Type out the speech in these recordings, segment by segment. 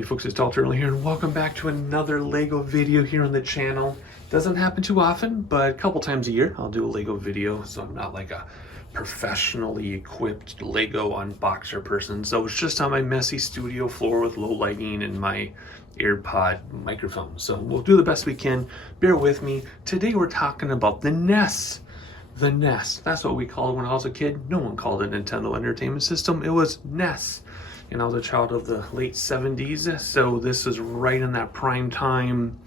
Howdy folks, it's Untitled here and welcome back to another LEGO video here on the channel. Doesn't happen too often, but a couple times a year I'll do a LEGO video, so I'm not like a professionally equipped LEGO unboxer person. So it's just on my messy studio floor with low lighting and my AirPod microphone. So we'll do the best we can. Bear with me. Today we're talking about the NES. The NES. That's what we called it when I was a kid. No one called it Nintendo Entertainment System. It was NES. And I was a child of the late 70s, so this is right in that prime time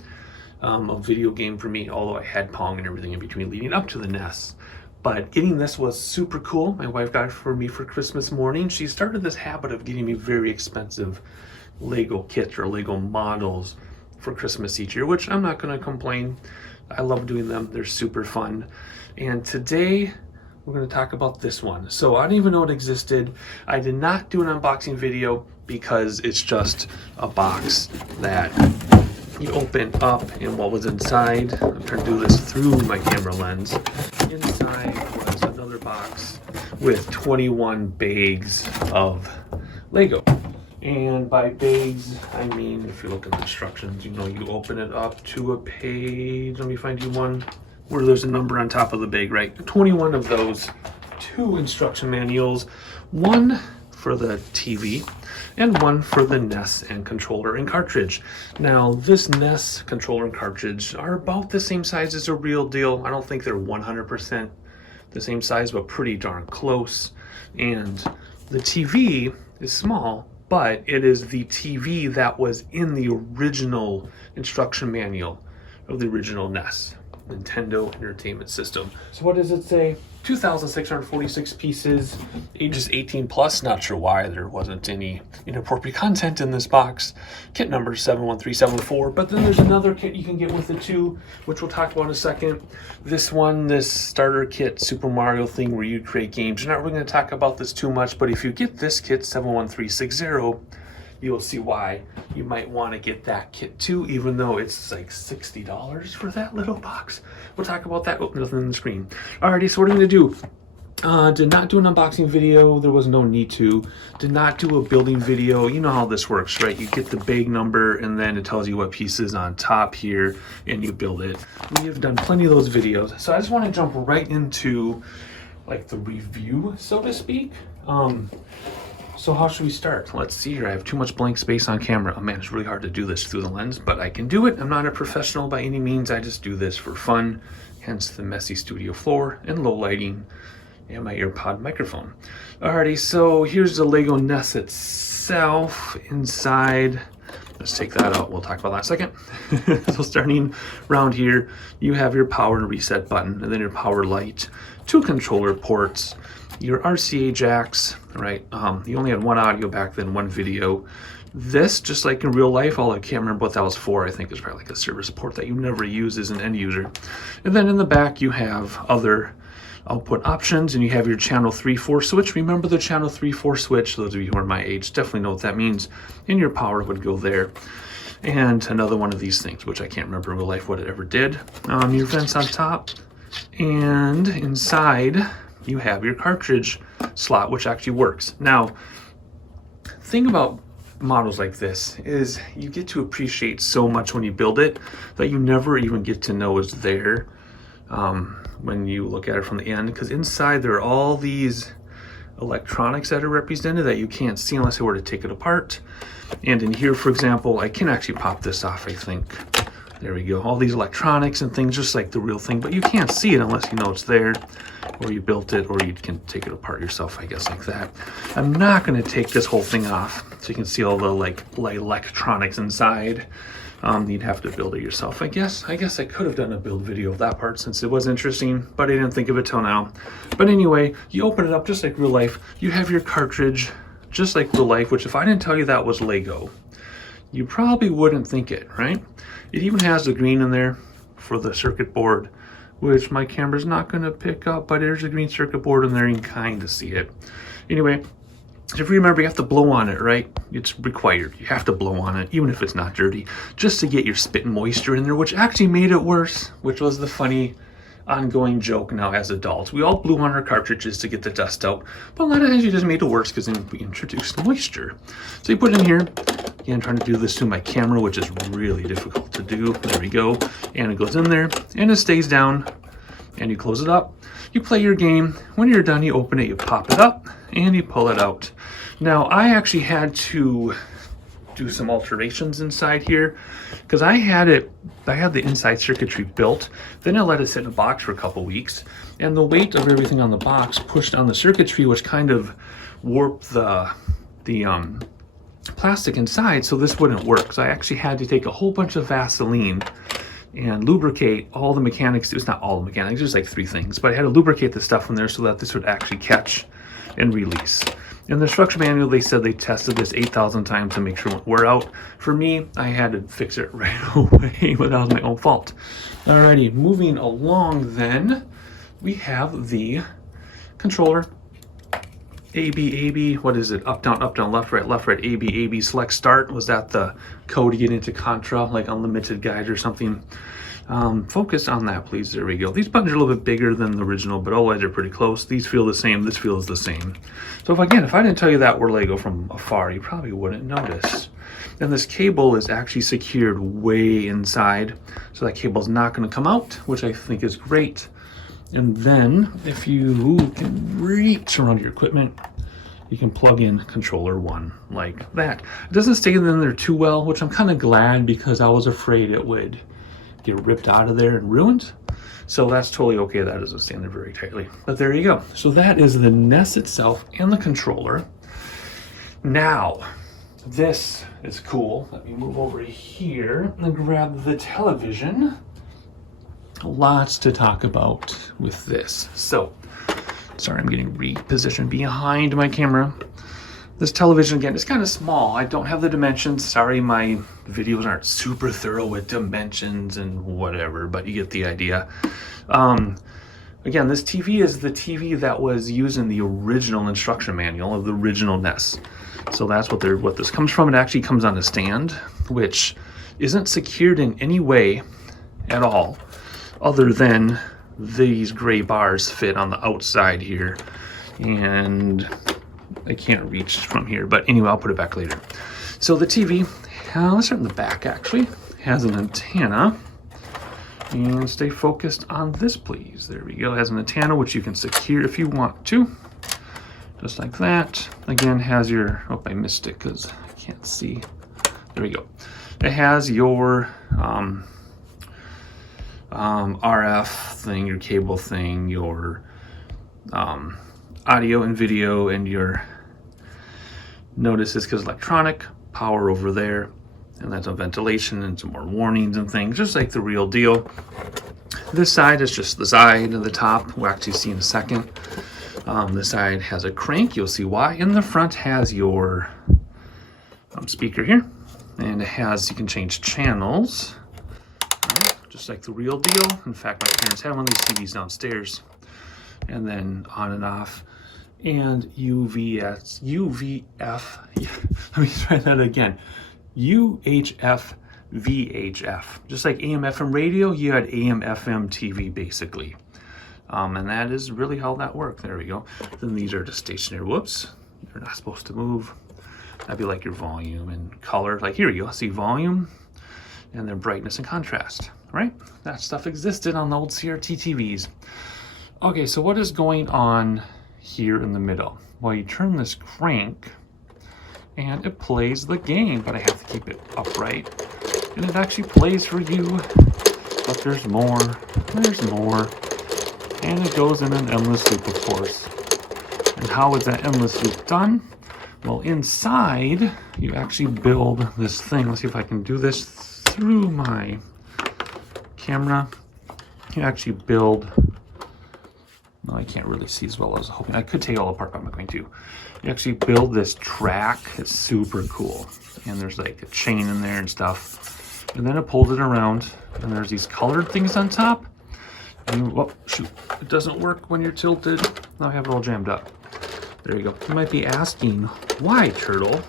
of video game for me, although I had Pong and everything in between leading up to the NES. But getting this was super cool. My wife got it for me for Christmas morning. She started this habit of getting me very expensive LEGO kits or LEGO models for Christmas each year, which I'm not going to complain. I love doing them. They're super fun. And today, we're going to talk about this one. So I didn't even know it existed. I did not do an unboxing video because it's just a box that you open up and what was inside. I'm trying to do this through my camera lens. Inside was another box with 21 bags of LEGO. And by bags, I mean, if you look at the instructions, you know, you open it up to a page. Let me find you one where there's a number on top of the bag, right? 21 of those, 2 instruction manuals, one for the TV and one for the NES and controller and cartridge. Now, this NES controller and cartridge are about the same size as a real deal. I don't think they're 100% the same size, but pretty darn close. And the TV is small, but it is the TV that was in the original instruction manual of the original NES. Nintendo Entertainment System. So what does it say? 2,646 pieces, ages 18 plus. Not sure why there wasn't any inappropriate content in this box. Kit number 71374. But then there's another kit you can get with it too, which we'll talk about in a second. This one, this starter kit Super Mario thing where you create games. You're not really going to talk about this too much, but if you get this kit 71360, you'll see why you might want to get that kit too, even though it's like $60 for that little box. We'll talk about that. Oh, nothing on the screen. Alrighty, so what I'm going to do, did not do an unboxing video. There was no need to. Did not do a building video. You know how this works, right? You get the bag number and then it tells you what piece is on top here and you build it. We have done plenty of those videos. So I just want to jump right into like the review, so to speak. So how should we start? Let's see here. I have too much blank space on camera. Oh man, it's really hard to do this through the lens, but I can do it. I'm not a professional by any means. I just do this for fun, hence the messy studio floor and low lighting and my AirPod microphone. Alrighty, so here's the LEGO NES itself. Inside, let's take that out. We'll talk about that in a second. So starting around here, you have your power and reset button, and then your power light, 2 controller ports, your RCA jacks, right? You only had one audio back then, one video. This, just like in real life, I can't remember what that was for. I think it's probably like a service port that you never use as an end user. And then in the back, you have other output options, and you have your channel 3-4 switch. Remember the channel 3-4 switch? Those of you who are my age definitely know what that means. And your power would go there. And another one of these things, which I can't remember in real life what it ever did. Your vents on top, and inside you have your cartridge slot, which actually works. Now, thing about models like this is you get to appreciate so much when you build it that you never even get to know is there when you look at it from the end, because inside there are all these electronics that are represented that you can't see unless I were to take it apart. And in here, for example, I can actually pop this off, I think. There we go. All these electronics and things just like the real thing, but you can't see it unless you know it's there, or you built it, or you can take it apart yourself, I guess, like that. I'm not going to take this whole thing off so you can see all the like electronics inside. You'd have to build it yourself, I guess. I could have done a build video of that part since it was interesting, but I didn't think of it till now. But anyway, you open it up just like real life. You have your cartridge just like real life, which if I didn't tell you that was LEGO, you probably wouldn't think it, right? It even has the green in there for the circuit board, which my camera's not going to pick up, but there's a green circuit board in there. You can kind of see it. Anyway, if you remember, you have to blow on it, right? It's required. You have to blow on it, even if it's not dirty, just to get your spit and moisture in there, which actually made it worse, which was the funny ongoing joke now as adults. We all blew on our cartridges to get the dust out, but a lot of times you just made it worse because then we introduced moisture. So you put it in here, Again, trying to do this through my camera, which is really difficult to do. There we go. And it goes in there and it stays down, and you close it up. You play your game. When you're done, you open it, you pop it up, and you pull it out. Now, I actually had to do some alterations inside here because I had the inside circuitry built. Then I let it sit in a box for a couple weeks, and the weight of everything on the box pushed on the circuitry, which kind of warped the plastic inside, so this wouldn't work. So I actually had to take a whole bunch of Vaseline and lubricate all the mechanics. It was not all the mechanics, just like 3 things, but I had to lubricate the stuff in there so that this would actually catch and release. In the instruction manual, they said they tested this 8,000 times to make sure it wouldn't wear out. For me, I had to fix it right away, but that was my own fault. Alrighty, moving along then, we have the controller. A, B, A, B, what is it? Up, down, left, right, A, B, A, B, select, start. Was that the code to get into Contra, like Unlimited Guide or something? Focus on that, please. There we go. These buttons are a little bit bigger than the original, but otherwise they're pretty close. These feel the same. This feels the same. So if I didn't tell you that were Lego from afar, you probably wouldn't notice. And this cable is actually secured way inside, so that cable's not going to come out, which I think is great. And then if you can reach around your equipment, you can plug in controller 1 like that. It doesn't stay in there too well, which I'm kind of glad, because I was afraid it would get ripped out of there and ruined. So that's totally okay. That doesn't stay in there very tightly. But there you go. So that is the NES itself and the controller. Now, this is cool. Let me move over here and grab the television. Lots to talk about with this. So, sorry, I'm getting repositioned behind my camera. This television, again, is kind of small. I don't have the dimensions. Sorry, my videos aren't super thorough with dimensions and whatever, but you get the idea. Again, this TV is the TV that was used in the original instruction manual of the original NES. So that's what this comes from. It actually comes on a stand, which isn't secured in any way at all, other than these gray bars fit on the outside here, and I can't reach from here, but anyway, I'll put it back later. So the TV, let's start in the back actually, has an antenna, and stay focused on this please. There we go. It has an antenna which you can secure if you want to, just like that. Again, has your, oh, I missed it because I can't see. There we go. It has your RF thing, your cable thing, your audio and video, and your notices because electronic power over there, and that's a ventilation and some more warnings and things, just like the real deal. This side is just the side and the top. We'll actually see in a second. This side has a crank. You'll see why. In the front has your speaker here, and it has, you can change channels. Just like the real deal. In fact, my parents have one of these TVs downstairs. And then on and off. And UVF, let me try that again. UHF, VHF. Just like AM, FM radio, you had AM, FM TV basically. And that is really how that worked. There we go. Then these are just stationary. Whoops. They're not supposed to move. That'd be like your volume and color. Like here we go. See volume and then brightness and contrast. Right? That stuff existed on the old CRT TVs. Okay, so what is going on here in the middle? Well, you turn this crank and it plays the game, but I have to keep it upright. And it actually plays for you, but there's more, and it goes in an endless loop, of course. And how is that endless loop done? Well, inside, you actually build this thing. Let's see if I can do this through my camera. You actually build, no, I can't really see as well as I was hoping. I could take it all apart, but I'm not going to. You actually build this track. It's super cool. And there's like a chain in there and stuff. And then it pulls it around, and there's these colored things on top. And, oh, shoot, it doesn't work when you're tilted. Now I have it all jammed up. There you go. You might be asking, why, Turtle?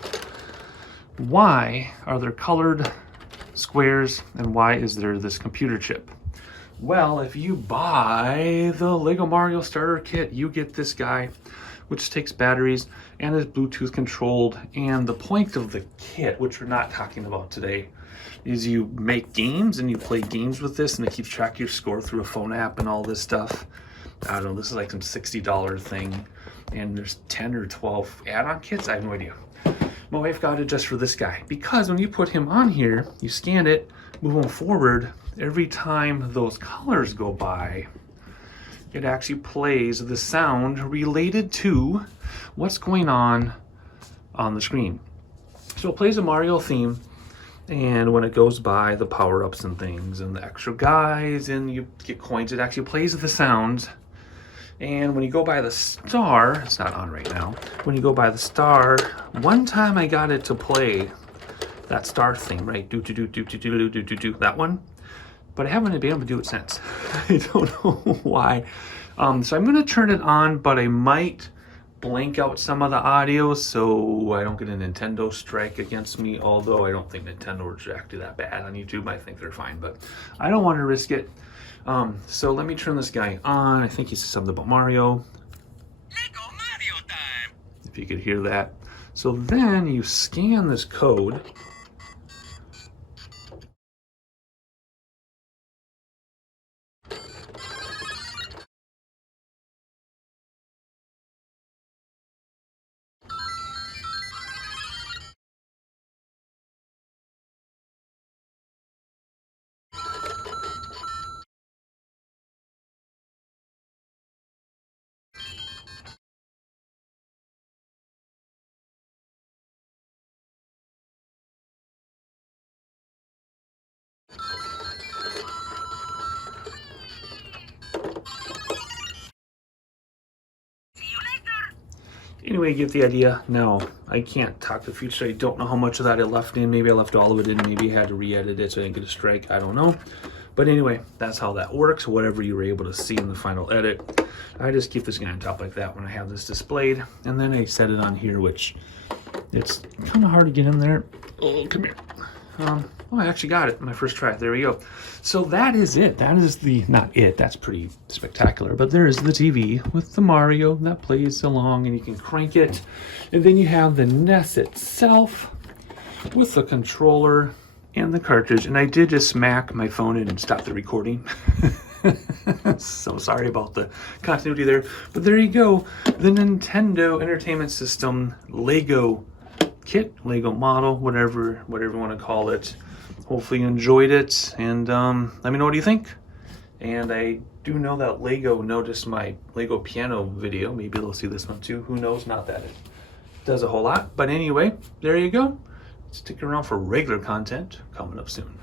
Why are there colored squares, and why is there this computer chip? Well, if you buy the Lego Mario starter kit, you get this guy, which takes batteries and is Bluetooth controlled. And the point of the kit, which we're not talking about today, is you make games and you play games with this, and it keeps track of your score through a phone app and all this stuff. I don't know, this is like some $60 thing, and there's 10 or 12 add-on kits. I have no idea. My wife got it just for this guy, because when you put him on here, you scan it, move him forward, every time those colors go by, it actually plays the sound related to what's going on the screen. So it plays a Mario theme, and when it goes by the power-ups and things and the extra guys and you get coins, it actually plays the sounds. And when you go by the star, it's not on right now, when you go by the star, one time I got it to play that star thing, right? Do do do do do do do do do, that one. But I haven't been able to do it since. I don't know why. So I'm gonna turn it on, but I might blank out some of the audio so I don't get a Nintendo strike against me, although I don't think Nintendo is actually that bad on YouTube. I think they're fine, but I don't want to risk it. So let me turn this guy on. I think he said something about Mario. Lego Mario time! If you could hear that. So then you scan this code. Anyway, you get the idea. Now, I can't talk the future. I don't know how much of that I left in. Maybe I left all of it in. Maybe I had to re-edit it so I didn't get a strike. I don't know. But anyway, that's how that works. Whatever you were able to see in the final edit. I just keep this guy on top like that when I have this displayed. And then I set it on here, which it's kind of hard to get in there. Oh, come here. Oh, I actually got it my first try. There we go. So that is it. That is the, not it, that's pretty spectacular, but there is the TV with the Mario that plays along, and you can crank it. And then you have the NES itself with the controller and the cartridge. And I did just smack my phone in and stop the recording. So sorry about the continuity there. But there you go. The Nintendo Entertainment System Lego kit, Lego model, whatever you want to call it. Hopefully you enjoyed it, and let me know what you think. And I do know that Lego noticed my Lego piano video. Maybe they'll see this one too. Who knows? Not that it does a whole lot. But anyway, there you go. Stick around for regular content coming up soon.